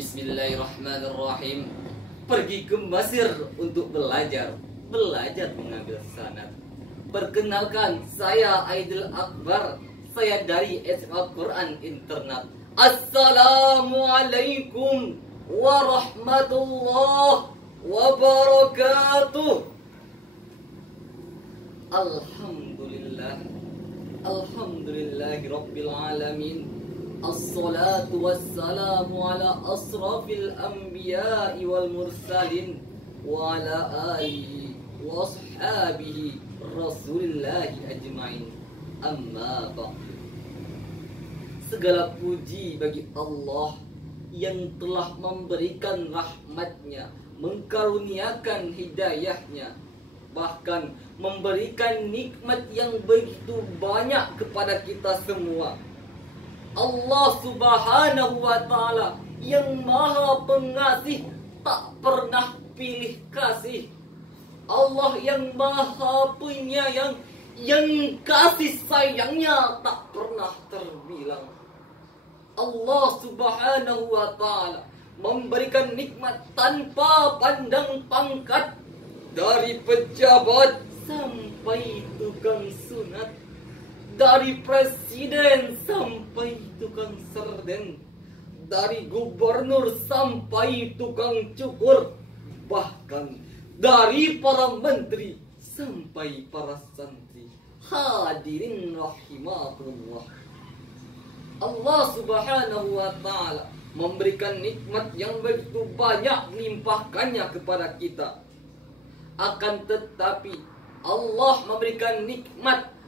Bismillahirrahmanirrahim. Pergi ke Mesir untuk belajar mengambil sanad. Perkenalkan, saya Aidil Akbar. Saya dari SMA Quran Internet. Assalamualaikum warahmatullahi wabarakatuh. Alhamdulillahi rabbil alamin. Assalatu wassalamu ala asrafil anbiya'i wal mursalin wa ala alihi wa ashabihi rasulillahi ajma'in. Amma ba'du. Segala puji bagi Allah yang telah memberikan rahmatnya, mengkaruniakan hidayahnya, bahkan memberikan nikmat yang begitu banyak kepada kita semua. Allah Subhanahu wa Ta'ala yang Maha Pengasih, tak pernah pilih kasih. Allah yang Maha Penyayang, yang kasih sayangnya tak pernah terbilang. Allah Subhanahu wa Ta'ala memberikan nikmat tanpa pandang pangkat, dari pejabat sampai tukang sunat, dari presiden sampai tukang serden, dari gubernur sampai tukang cukur, bahkan dari para menteri sampai para santri. Hadirin rahimakumullah. Allah Subhanahu wa Ta'ala memberikan nikmat yang begitu banyak, melimpahkannya kepada kita. Akan tetapi Allah memberikan nikmat,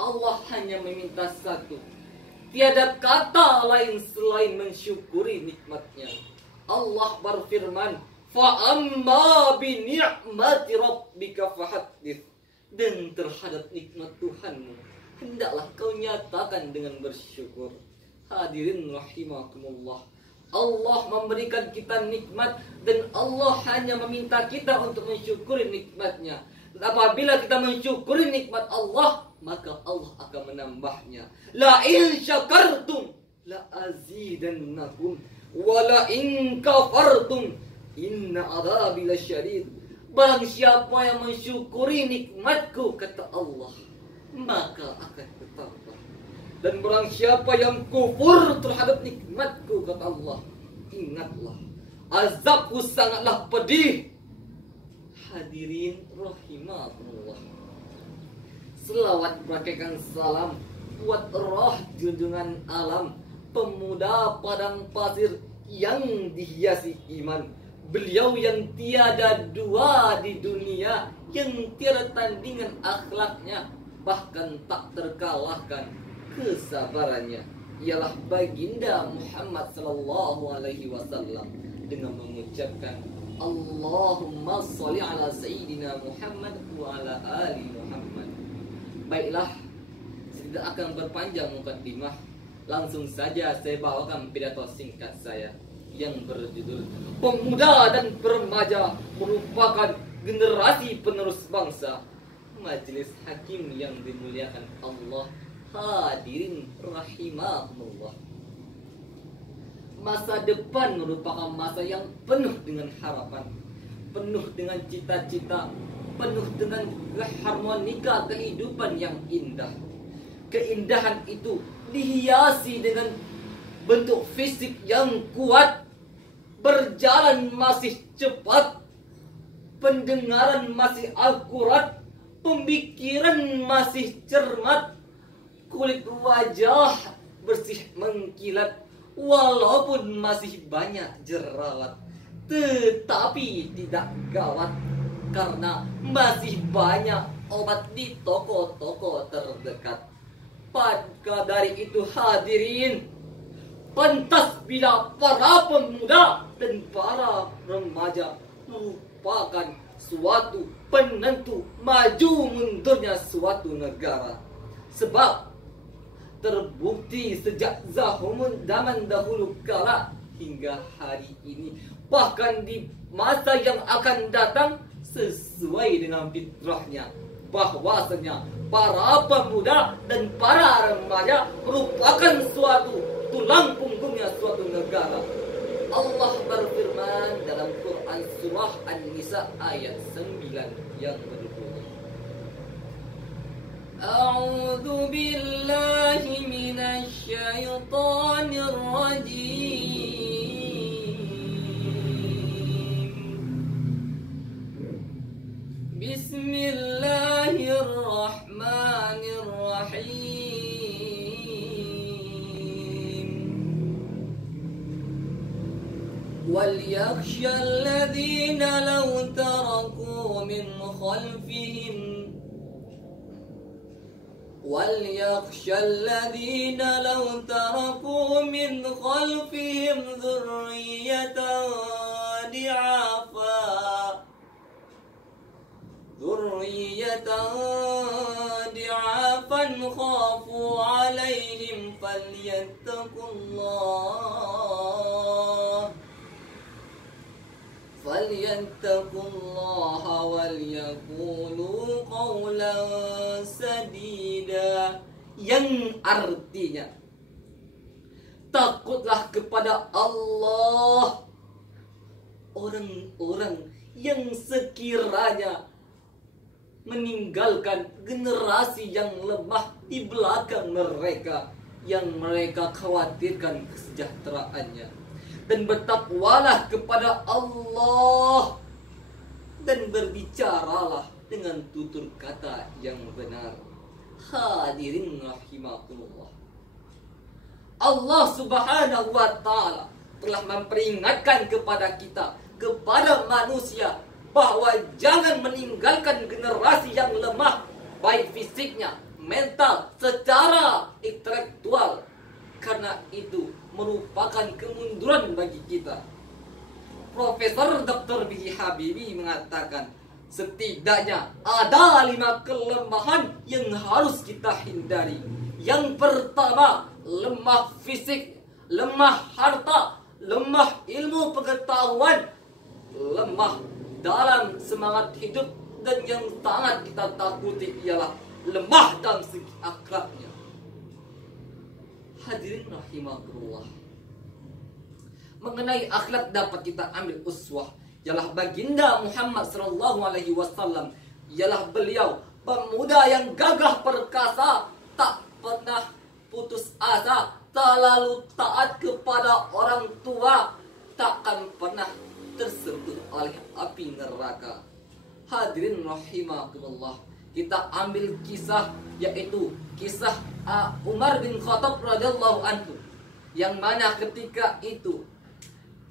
Allah hanya meminta satu. Tiada kata lain selain mensyukuri nikmatnya. Allah berfirman, "Fa'amma bi ni'mati rabbika fahaddits." Dan terhadap nikmat Tuhanmu, hendaklah kau nyatakan dengan bersyukur. Hadirin rahimakumullah. Allah memberikan kita nikmat dan Allah hanya meminta kita untuk mensyukuri nikmatnya. Apabila kita mensyukuri nikmat Allah, maka Allah akan menambahnya. La in syakartum la azidannakum wa la in kafartum inna adzabi lasyadid. Barang siapa yang mensyukuri nikmatku, kata Allah, maka akan bertambah. Dan barang siapa yang kufur terhadap nikmatku, kata Allah, ingatlah, azabku sangatlah pedih. Hadirin rahimakumullah. Selawat bagaikan salam buat roh junjungan alam, pemuda padang pasir yang dihiasi iman. Beliau yang tiada dua di dunia, yang tiada tandingan akhlaknya, bahkan tak terkalahkan kesabarannya. Ialah baginda Muhammad sallallahu alaihi wasallam, dengan mengucapkan Allahumma sholli ala sayyidina Muhammad wa ala ali Muhammad. Baiklah, saya tidak akan berpanjang mukaddimah. Langsung saja saya bawakan pidato singkat saya yang berjudul Pemuda dan Remaja merupakan generasi penerus bangsa. Majelis hakim yang dimuliakan Allah, hadirin rahimahumullah. Masa depan merupakan masa yang penuh dengan harapan, penuh dengan cita-cita, penuh dengan harmonika kehidupan yang indah. Keindahan itu dihiasi dengan bentuk fisik yang kuat, berjalan masih cepat, pendengaran masih akurat, pemikiran masih cermat, kulit wajah bersih mengkilat, walaupun masih banyak jerawat, tetapi tidak gawat, karena masih banyak obat di toko-toko terdekat. Maka dari itu hadirin, pantas bila para pemuda dan para remaja merupakan suatu penentu maju mundurnya suatu negara. Sebab terbukti sejak zaman dahulu kala hingga hari ini, bahkan di masa yang akan datang, sesuai dengan fitrahnya, bahwasanya para pemuda dan para remaja merupakan suatu tulang punggungnya suatu negara. Allah berfirman dalam Quran surah An-Nisa ayat 9 yang berbunyi, A'udzu billahi minasy syaithanir rajim. Bismillahirrahmanirrahim. وَلْيَخْشَى الَّذِينَ لَوْ تَرَكُوا مِنْ خَلْفِهِمْ ذُرِّيَّةً ضِعَافًا خَافُوا عَلَيْهِمْ فَلْيَتَّقُوا اللَّهَ وَلْيَقُولُوا قَوْلًا سَدِيدًا, yang artinya takutlah kepada Allah orang-orang yang sekiranya meninggalkan generasi yang lemah di belakang mereka, yang mereka khawatirkan kesejahteraannya. Dan bertakwalah kepada Allah dan berbicaralah dengan tutur kata yang benar. Hadirin rahimakumullah, Allah subhanahu wa ta'ala telah memperingatkan kepada kita, kepada manusia, bahwa jangan meninggalkan generasi yang lemah, baik fisiknya, mental, secara intelektual, karena itu merupakan kemunduran bagi kita. Profesor Dr. B.J. Habibie mengatakan, setidaknya ada 5 kelemahan yang harus kita hindari. Yang pertama, lemah fisik, lemah harta, lemah ilmu pengetahuan, lemah dalam semangat hidup, dan yang sangat kita takuti ialah lemah dalam segi akhlaknya. Hadirin rahimakumullah, mengenai akhlak dapat kita ambil uswah ialah baginda Muhammad sallallahu alaihi wasallam. Ialah beliau pemuda yang gagah perkasa, tak pernah putus asa, terlalu taat kepada orang tua, takkan pernah tersentuh oleh api neraka. Hadirin rahimakumullah, kita ambil kisah, yaitu kisah Umar bin Khattab radhiyallahu anhu, yang mana ketika itu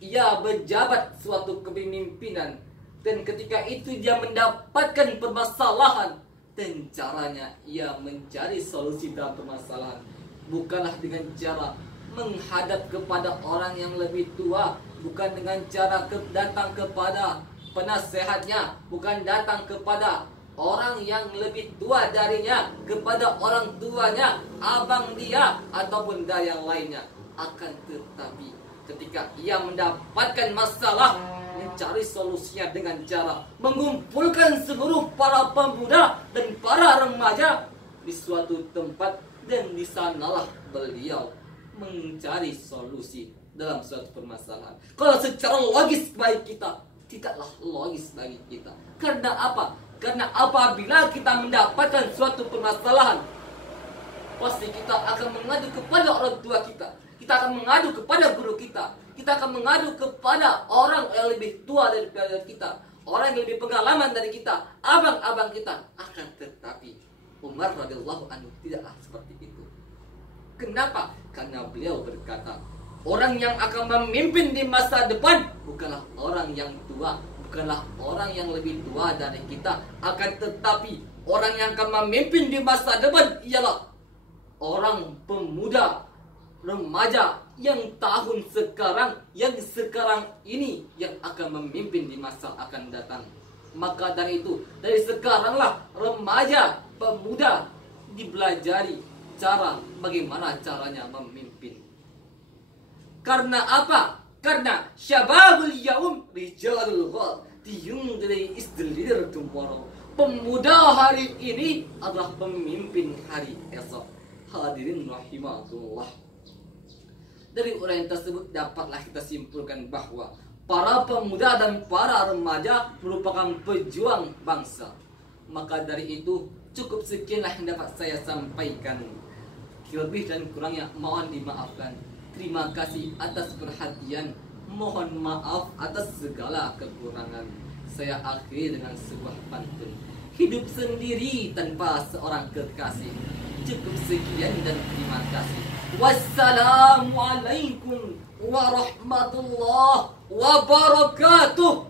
ia berjabat suatu kepemimpinan, dan ketika itu dia mendapatkan permasalahan, dan caranya ia mencari solusi dalam permasalahan bukanlah dengan cara menghadap kepada orang yang lebih tua, bukan dengan cara datang kepada penasehatnya, bukan datang kepada orang yang lebih tua darinya, kepada orang tuanya, abang dia, ataupun dari yang lainnya. Akan tetapi ketika ia mendapatkan masalah, mencari solusinya dengan cara mengumpulkan seluruh para pemuda dan para remaja di suatu tempat, dan di sanalah beliau mencari solusi dalam suatu permasalahan. Kalau secara logis bagi kita, tidaklah logis bagi kita. Karena apa? Karena apabila kita mendapatkan suatu permasalahan, pasti kita akan mengadu kepada orang tua kita, kita akan mengadu kepada guru kita, kita akan mengadu kepada orang yang lebih tua daripada kita, orang yang lebih pengalaman dari kita, abang-abang kita. Akan tetapi Umar radhiyallahu anhu tidaklah seperti itu. Kenapa? Karena beliau berkata, orang yang akan memimpin di masa depan bukanlah orang yang tua, bukanlah orang yang lebih tua dari kita. Akan tetapi orang yang akan memimpin di masa depan ialah orang pemuda, remaja yang tahun sekarang, yang sekarang ini, yang akan memimpin di masa akan datang. Maka dari itu, dari sekaranglah remaja, pemuda dipelajari cara bagaimana caranya memimpin. Karena apa? Karena syababul yaum rijalul ghad, the young today is the leader tomorrow. Pemuda hari ini adalah pemimpin hari esok. Hadirin rahimakumullah, Dari uraian tersebut dapatlah kita simpulkan bahwa para pemuda dan para remaja merupakan pejuang bangsa. Maka dari itu cukup sekianlah yang dapat saya sampaikan. Lebih dan kurangnya mohon dimaafkan. Terima kasih atas perhatian. Mohon maaf atas segala kekurangan. Saya akhiri dengan sebuah pantun. Hidup sendiri tanpa seorang kekasih. Cukup sekian dan terima kasih. Wassalamualaikum warahmatullahi wabarakatuh.